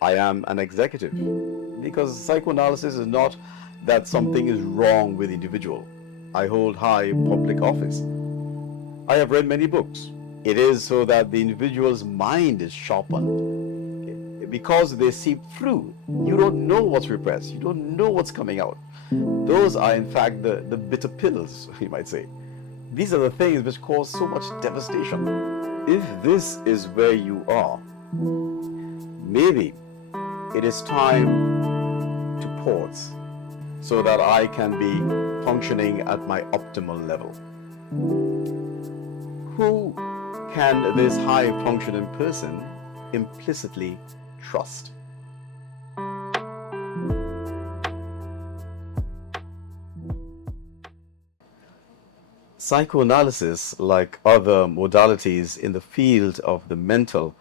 I am an executive. Because psychoanalysis is not that something is wrong with the individual. I hold high public office. I have read many books. It is so that the individual's mind is sharpened. Because they seep through. You don't know what's repressed. You don't know what's coming out. Those are, in fact, the bitter pills, you might say. These are the things which cause so much devastation. If this is where you are, maybe it is time to pause so that I can be functioning at my optimal level. Who can this high functioning person implicitly trust? Psychoanalysis, like other modalities in the field of the mental,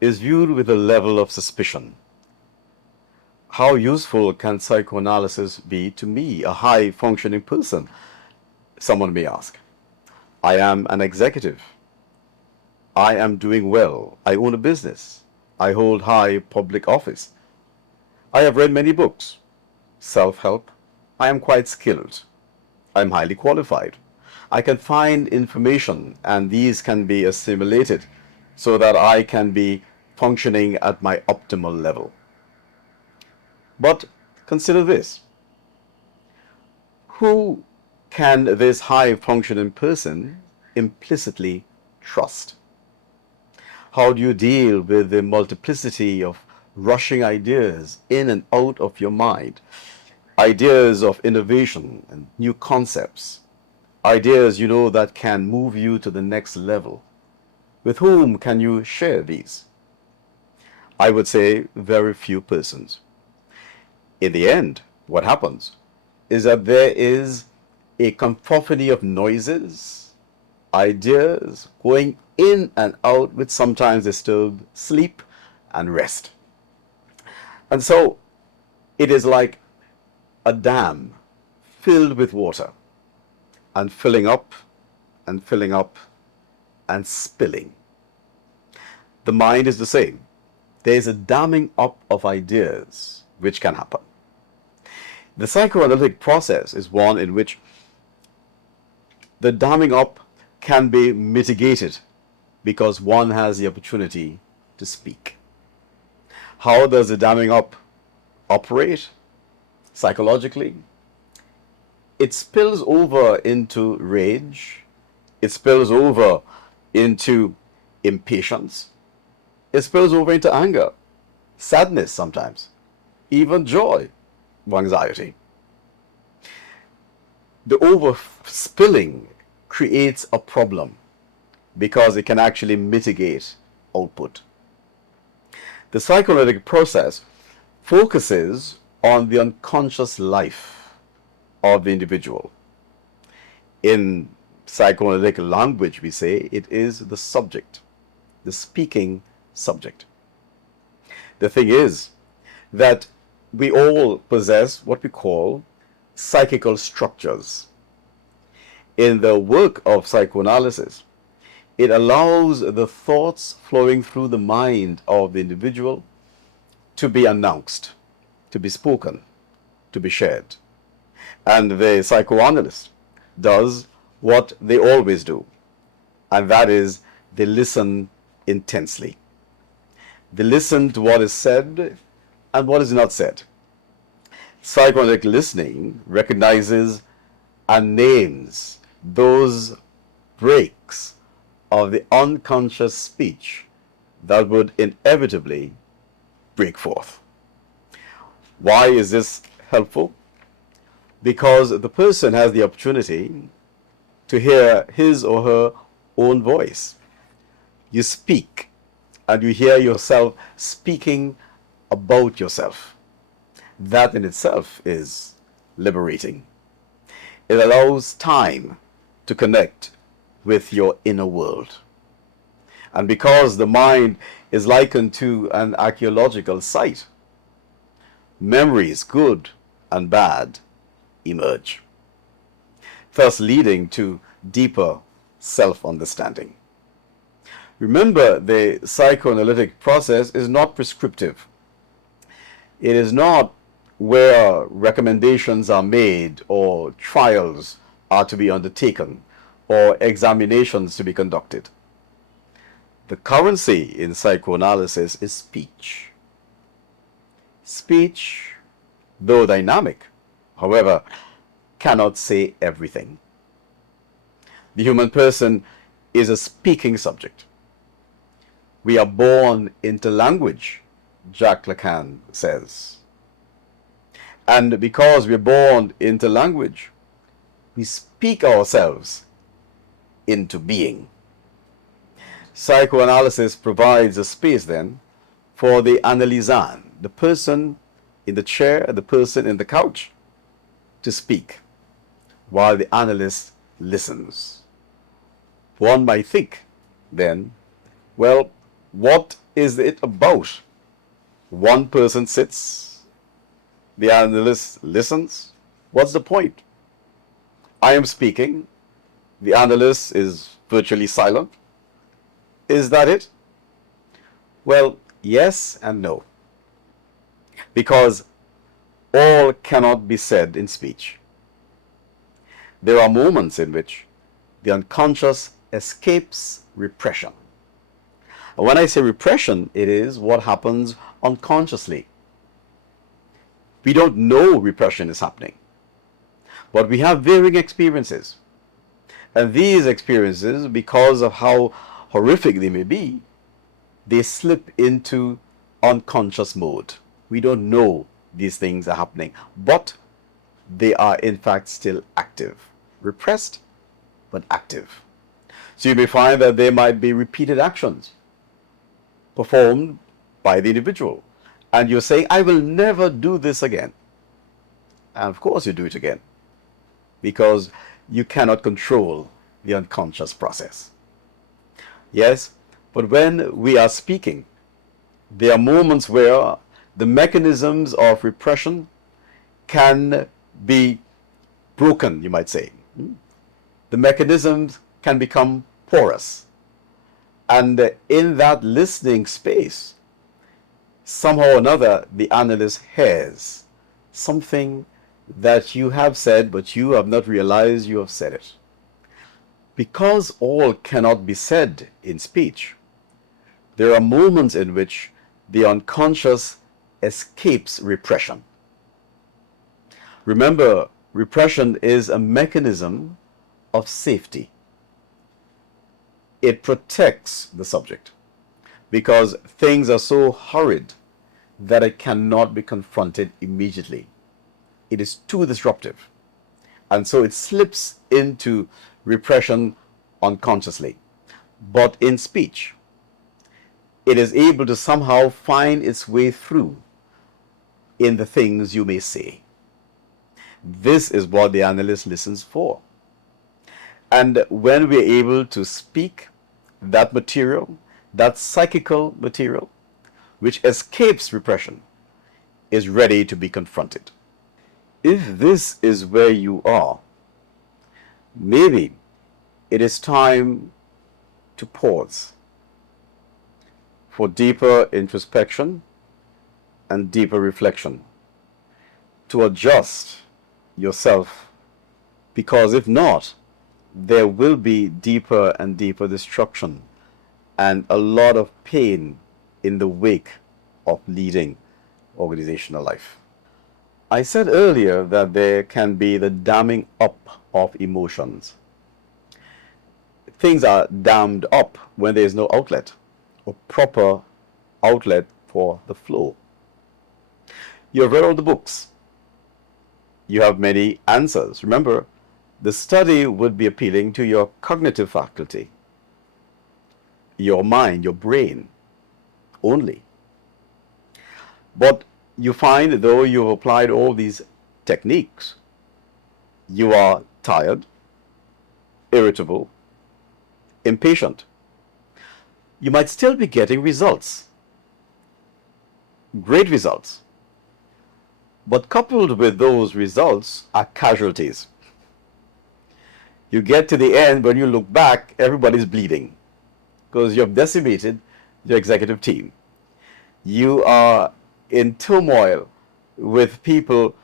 is viewed with a level of suspicion. How useful can psychoanalysis be to me, a high-functioning person? Someone may ask. I am an executive. I am doing well. I own a business. I hold high public office. I have read many books. Self-help. I am quite skilled. I am highly qualified. I can find information and these can be assimilated so that I can be functioning at my optimal level. But consider this. Who can this high functioning person implicitly trust? How do you deal with the multiplicity of rushing ideas in and out of your mind? Ideas of innovation and new concepts. Ideas you know that can move you to the next level. With whom can you share these? I would say very few persons. In the end, what happens is that there is a cacophony of noises, ideas going in and out, which sometimes disturb sleep and rest. And so it is like a dam filled with water and filling up and filling up and spilling. The mind is the same. There is a damming up of ideas which can happen. The psychoanalytic process is one in which the damming up can be mitigated because one has the opportunity to speak. How does the damming up operate psychologically? It spills over into rage. It spills over into impatience. It spills over into anger, sadness sometimes, even joy, anxiety. The overspilling creates a problem because it can actually mitigate output. The psychoanalytic process focuses on the unconscious life of the individual. In psychoanalytic language, we say it is the subject, the speaking subject. The thing is that we all possess what we call psychical structures. In the work of psychoanalysis, it allows the thoughts flowing through the mind of the individual to be announced, to be spoken, to be shared. And the psychoanalyst does what they always do, and that is they listen intensely. They listen to what is said and what is not said. Psychoanalytic listening recognizes and names those breaks of the unconscious speech that would inevitably break forth. Why is this helpful? Because the person has the opportunity to hear his or her own voice. You speak and you hear yourself speaking about yourself. That in itself is liberating. It allows time to connect with your inner world. And because the mind is likened to an archaeological site, memories, good and bad, emerge, thus leading to deeper self-understanding. Remember, the psychoanalytic process is not prescriptive. It is not where recommendations are made or trials are to be undertaken or examinations to be conducted. The currency in psychoanalysis is speech. Speech, though dynamic, however, cannot say everything. The human person is a speaking subject. We are born into language, Jacques Lacan says. And because we're born into language, we speak ourselves into being. Psychoanalysis provides a space then for the analysand, the person in the chair, the person in the couch, to speak, while the analyst listens. One might think then, well, what is it about? One person sits, the analyst listens. What's the point? I am speaking, the analyst is virtually silent. Is that it? Well, yes and no. Because all cannot be said in speech. There are moments in which the unconscious escapes repression. And when I say repression, it is what happens unconsciously. We don't know repression is happening, but we have varying experiences. And these experiences, because of how horrific they may be, they slip into unconscious mode. We don't know these things are happening, but they are in fact still active. Repressed, but active. So you may find that there might be repeated actions performed by the individual. And you're saying, I will never do this again. And of course you do it again, because you cannot control the unconscious process. Yes, but when we are speaking, there are moments where the mechanisms of repression can be broken, you might say. The mechanisms can become porous. And in that listening space, somehow or another, the analyst hears something that you have said, but you have not realized you have said it. Because all cannot be said in speech, there are moments in which the unconscious escapes repression. Remember, repression is a mechanism of safety. It protects the subject because things are so hurried that it cannot be confronted immediately. It is too disruptive. And so it slips into repression unconsciously. But in speech, it is able to somehow find its way through in the things you may say. This is what the analyst listens for. And when we are able to speak that material, that psychical material, which escapes repression, is ready to be confronted. If this is where you are, maybe it is time to pause for deeper introspection and deeper reflection, to adjust yourself, because if not, there will be deeper and deeper destruction and a lot of pain in the wake of leading organizational life. I said earlier that there can be the damming up of emotions. Things are dammed up when there is no outlet or proper outlet for the flow. You have read all the books. You have many answers. Remember, the study would be appealing to your cognitive faculty, your mind, your brain only. But you find that though you've applied all these techniques, you are tired, irritable, impatient. You might still be getting results, great results. But coupled with those results are casualties. You get to the end, when you look back, everybody's bleeding because you have decimated your executive team. You are in turmoil with people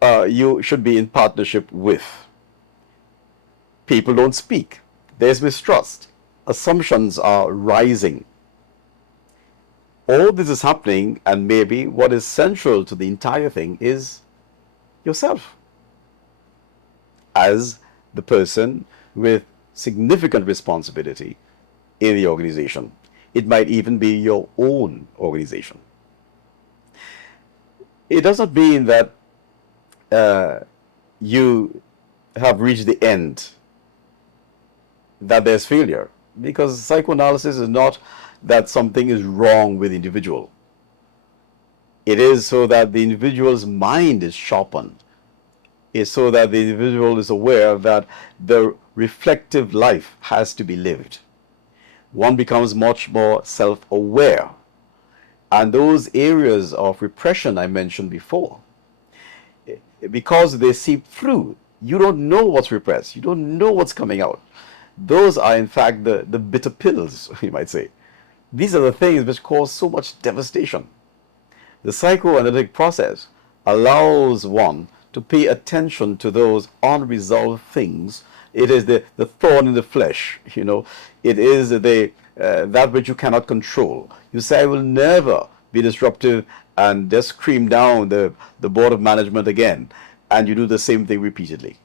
you should be in partnership with. People don't speak. There's mistrust. Assumptions are rising. All this is happening, and maybe what is central to the entire thing is yourself as the person with significant responsibility in the organization. It might even be your own organization. It does not mean that you have reached the end, that there's failure, because psychoanalysis is not that something is wrong with the individual. It is so that the individual's mind is sharpened. It's so that the individual is aware that the reflective life has to be lived. One becomes much more self-aware. And those areas of repression I mentioned before, because they seep through, you don't know what's repressed. You don't know what's coming out. Those are, in fact, the bitter pills, you might say. These are the things which cause so much devastation. The psychoanalytic process allows one to pay attention to those unresolved things. It is the thorn in the flesh, you know. It is that which you cannot control. You say, I will never be disruptive, and just scream down the board of management again, and you do the same thing repeatedly.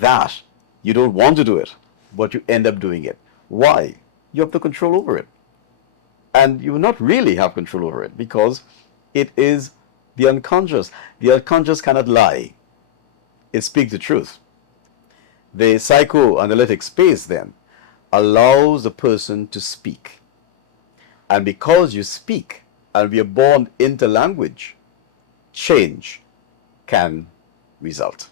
That, you don't want to do it, but you end up doing it. Why? You have the control over it. And you will not really have control over it, because it is the unconscious. The unconscious cannot lie. It speaks the truth. The psychoanalytic space then allows the person to speak. And because you speak, and we are born into language, change can result.